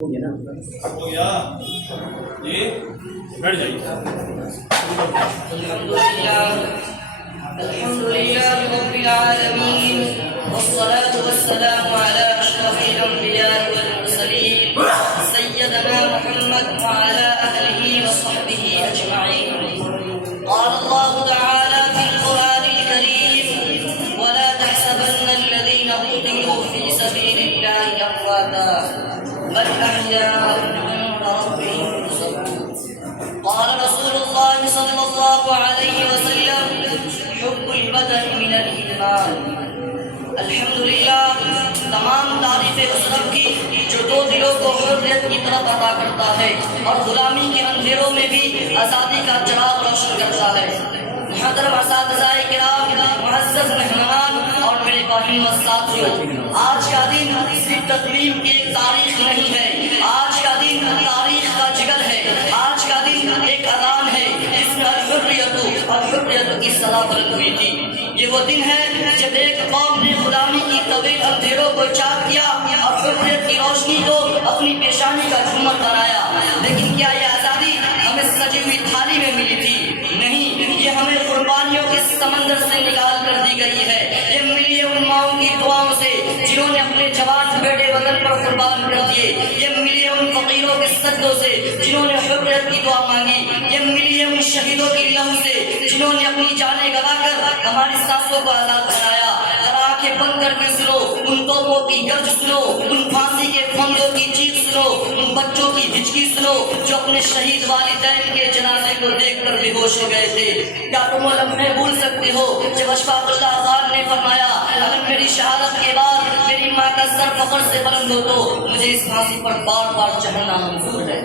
تو یا یہ بیٹھ جائیے. الحمد لله رب العالمين والصلاة والسلام على أشرف الأنبياء والمرسلين سيدنا محمد وعلى أهله وصحبه أجمعين. قال الله تعالى في القرآن الكريم: ولا تحسبن الذين قتلوا في سبيل الله أمواتا بل أحياء عند ربهم يرزقون. قال رسول الله صلى الله عليه وسلم: حب البدن من الإيمان. الحمدللہ، تمام تعریفیں اس رب کی جو دو دلوں کو حریت کی طرف عطا کرتا ہے اور غلامی کے اندھیروں میں بھی آزادی کا چراغ روشن کرتا ہے. محترم اساتذہ کرام، معزز مہمان اور میرے باہم ساتھیوں، آج کا دن صرف تقویم کی ایک تاریخ نہیں ہے، آج کا دن تاریخ کا جگر ہے. آج کا دن ایک اذان ہے جس میں الحریت کی صدا بلند ہوئی تھی. یہ وہ دن ہے جب ایک قوم نے غلامی کی طویل اندھیروں کو چاک کیا اور حریت کی روشنی کو اپنی پیشانی کا جھومر بنایا. لیکن کیا یہ آزادی ہمیں سجی ہوئی تھالی میں ملی تھی؟ نہیں، یہ ہمیں قربانیوں کے سمندر سے نکال کر دی گئی ہے. یہ ملی ہے ان ماؤں کی دعاؤں سے جنہوں نے اپنے جوان بیٹے وطن پر قربان کر دیے. یہ ملی ہے ان فقیروں کے سجدوں سے جنہوں نے حریت کی دعا مانگی. یہ ملی ہے ان شہیدوں کی لہو سے جنہوں نے اپنی جانیں گوا کر ہماری سانسوں کو آزاد بنایا. ذرا آنکھیں بند کر کے سنو، ان توپوں کی گرج سنو، ان پھانسی کے پھندوں کی چیخ سنو، ان بچوں کی ہچکی سنو جو اپنے شہید والدین کے جنازے کو دیکھ کر بے ہوش ہو گئے تھے. کیا تم وہ لمحے بھول سکتے ہو جب اشفاق اللہ خان نے فرمایا: اگر میری شہادت کے بعد میری ماں کا سر فخر سے بلند ہو تو مجھے اس پھانسی پر بار بار چڑھنا منظور ہے؟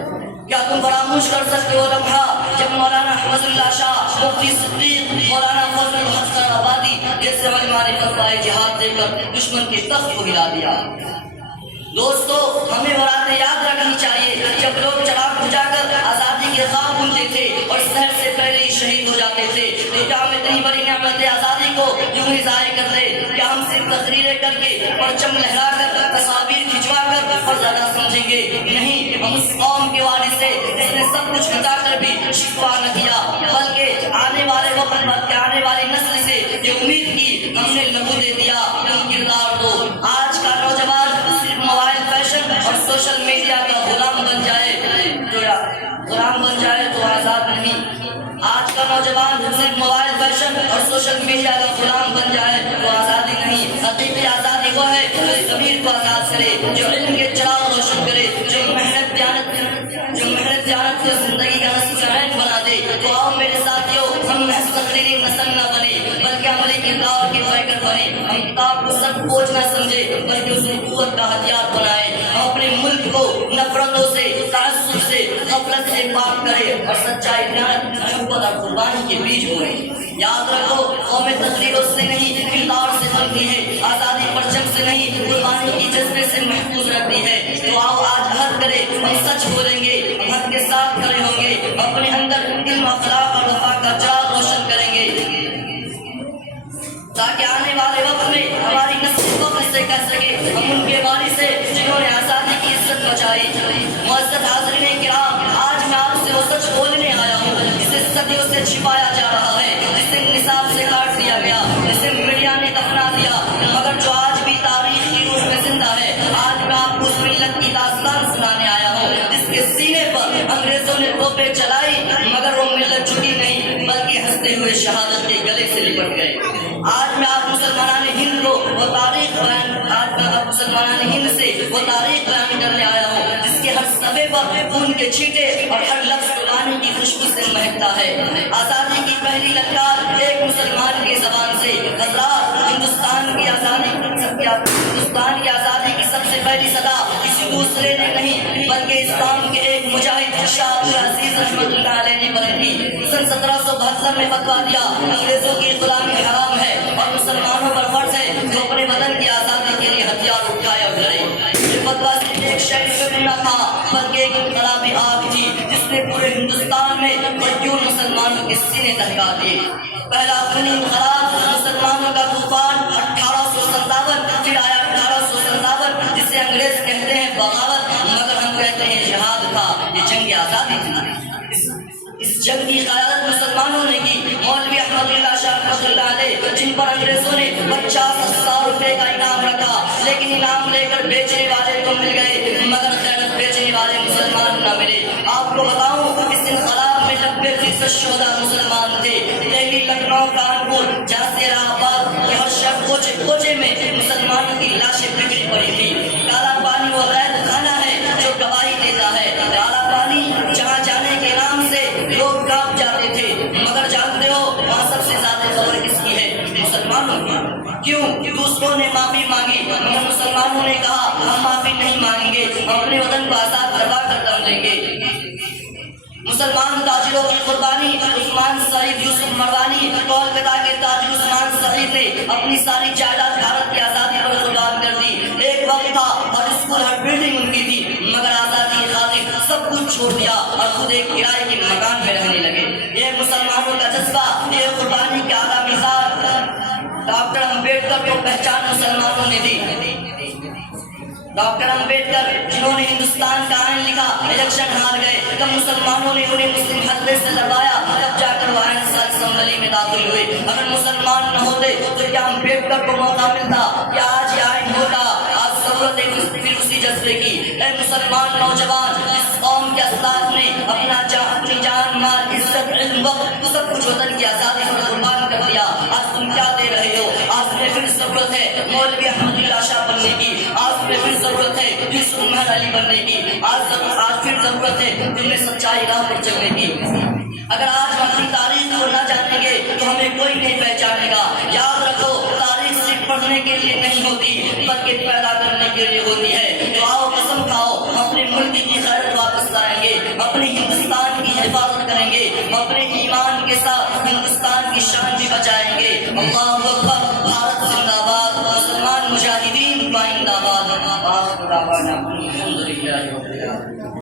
کیا تم فراموش کر سکتے ہو لمحہ جب مولانا احمد اللہ شاہ، مفتی صدیق، مولانا فضل الحق آبادی جیسے علماء نے فتوائے جہاد دے کر دشمن کے تخت کو ہلا دیا؟ دوستو، ہمیں وہ راتیں یاد رکھنی چاہیے جب لوگ چراغ بجھا کر آزادی کے خواب بنتے تھے اور شہر سے پہلے ہی شہید ہو جاتے تھے. تو کیا ہم اتنی بڑی نعمت آزادی کو یوں ہی ضائع کر دیں؟ کیا ہم صرف تقریریں کر کے، پرچم لہرا کر، تصاویر کھنچوا کر زیادہ سمجھیں گے؟ نہیں، ہم اس قوم کے وارث سے جس نے سب کچھ بتا کر بھی شکوہ نہ کیا، بلکہ آنے والے وقت کے آنے والی نسل سے یہ امید کی ہم نے لہو دے دیا تم کردار دو. آج کا نوجوان صرف موبائل فیشن اور سوشل میڈیا کا غلام بن جائے تو آزاد نہیں. آج کا نوجوان صرف موبائل فیشن اور سوشل میڈیا کا غلام بن جائے تو آزادی نہیں. حقیقی آزادی وہ ہے جو ضمیر کو آزاد کرے، جو علم کے چراغ روشن کرے، جو محنت دیانت سے زندگی کا نصف عین بنا دے. تو آؤ میرے ساتھیوں، ہم محض تقریری نسل نہ بنے بلکہ عملی کردار کے فائقر بنے. ہم کتاب کو سخت بوجھ نہ سمجھے بلکہ اسے قوت کا ہتھیار بنائے. ہم اپنے ملک کو نفرتوں سے، تعصب سے، غفلت سے پاک کرے اور سچائی، دیانت، محبت اور قربانی کے بیج بوئے. یاد رکھو، قوم تقریروں سے نہیں کردار سے بنتی ہے، آزادی پرچم سے نہیں قربانی کی جذبے سے محفوظ رہتی ہے. تو آؤ آج عہد کرے، ہم سچ بولیں گے، ہم حق کے ساتھ کھڑے ہوں گے، اپنے اندر علم، اخلاق اور وفا کا چراغ روشن کریں گے تاکہ آنے والے وقت میں ہماری نسل فخر سے کہہ سکے ہم ان کے وارث ہیں جنہوں نے آزادی کی عزت بچائی. معزز حاضرین کرام، آج میں آپ سے وہ سچ بولنے آیا ہوں جسے صدیوں سے چھپایا جا رہا ہے، جسے نصاب سے کاٹ دیا گیا، جسے میڈیا نے دفنا دیا، مگر جو آج بھی تاریخ کی روح میں زندہ ہے. آج میں آپ کو اس ملت کی داستان سنانے آیا ہوں جس کے سینے پر انگریزوں نے توپیں چلائی مگر وہ ملت جھکی نہیں بلکہ ہنستے ہوئے شہادت کے گلے سے لپٹ گئے. آج میں آپ مسلمان ہند کو وہ تاریخ بیان کرنے آیا ہوں جس کے ہر صفحے پر خون کے چھینٹے اور ہر لفظ قربانی کی خوشبو سے مہکتا ہے. آزادی کی پہلی للکار ایک مسلمان کی زبان سے. حضرات، ہندوستان کی آزادی کی سب سے پہلی صدا کسی دوسرے نے نہیں بلکہ اسلام کے ایک مجاہد شاہ عبدالعزیز رحمۃ اللہ علیہ نے بلندی. سن 1772 میں فتویٰ دیا انگریزوں کی غلامی حرام ہے اور مسلمانوں پر فرض ہے جو اپنے وطن کی آزادی کے لیے ہتھیار اٹھائے اور لڑے. یہ فتویٰ صرف ایک شہری فکر نہ تھا بلکہ ایک انقلابی آگ تھی جس نے پورے ہندوستان میں ملیون مسلمانوں کے سینے دہکا دیے. پہلا خونی انقلاب مسلمانوں کا طوفان 1857، پھر آیا 1857 جسے انگریز کہتے ہیں بغاوت، مگر ہم کہتے جنگ آزادی تھی. اس جنگ کی قیادت مسلمانوں نے کی. مولوی احمد اللہ شاہ رحمۃ اللہ علیہ جن پر انگریزوں نے 50,000 روپے کا انعام رکھا، لیکن انعام لے کر بیچنے والے تو مل گئے مگر خیرت بیچنے والے مسلمان نہ ملے. آپ کو بتاؤں اس انقلاب میں 90% شہداء مسلمان تھے. دہلی، لکھنؤ، کانپور، جھانسی، الہ آباد کے ہر شہر کوچے میں مسلمانوں کی لاشیں بکھری پڑی تھی. کالا پانی وہ غیر خانہ ہے جو گواہی دیتا ہے. کالا پانی جہاں جانے کے نام سے لوگ کانپ جاتے تھے، مگر جانتے ہو وہاں سب سے زیادہ خبر کس کی ہے؟ مسلمانوں کی. کیوں؟ دوسروں نے معافی مانگی مگر مسلمانوں نے کہا ہم معافی نہیں مانگیں گے، ہم اپنے وطن کو آزاد کروا کر دم دیں گے. مسلمان تاجروں کی قربانی عثمان سعید یوسف مروانی، کولکتہ کے تاجر عثمان سعید نے اپنی ساری جائیداد بھارت کی آزادی پر قربان کر دی. ایک وقت تھا ہر اسکول، ہر بلڈنگ ان کی تھی، مگر آزادی کی خاطر سب کچھ چھوڑ دیا اور خود ایک کرائے کے مکان میں رہنے لگے. یہ مسلمانوں کا جذبہ، یہ قربانی کی اعلیٰ مثال ڈاکٹر امبیڈکر کو پہچان مسلمانوں نے دی. ڈاکٹر امبیڈکر جنہوں نے ہندوستان کا آئین لکھا، الیکشن ہار گئے، تب مسلمانوں نے انہیں مسلم حلقے سے لڑوایا، تب جا کر وہ آئین ساز اسمبلی میں داخل ہوئے. اگر مسلمان نہ ہوتے تو کیا امبیڈکر کو موقع ملتا؟ کیا آج یہ آئین ہوتا؟ آج ضرورت ہے پھر اسی جذبے کی. اے مسلمان نوجوان، اس قوم کے اسلاف نے اپنی جان، مال، عزت، علم، وقت سب کچھ وطن کی آزادی پر قربان کر دیا. آج تم کیا دے رہے ہو؟ آج تمہیں پھر ضرورت ہے مولوی احمد اللہ شاہ بننے کی. آج تمہیں پھر ضرورت ہے یوسف محمد علی بننے کی. آج پھر ضرورت ہے تمہیں سچائی راہ پر چلنے کی. اگر آج ہم اپنی تاریخ کو نہ جانیں گے تو ہمیں کوئی نہیں پہچانے گا. یاد رکھو، تاریخ صرف پڑھنے کے لیے نہیں ہوتی بلکہ پیدا کرنے کے لیے ہوتی ہے. تو آؤ قسم کھاؤ، ہم اپنے ملک کی خیرت واپس لائیں گے، اپنے ہندوستان کی حفاظت کریں گے، اپنے ایمان کے ساتھ ہندوستان کی شان بھی بچائیں گے. اللہ اکبر، بھارت زندہ باد، مسلمان مجاہدین زندہ باد. الحمد للہ.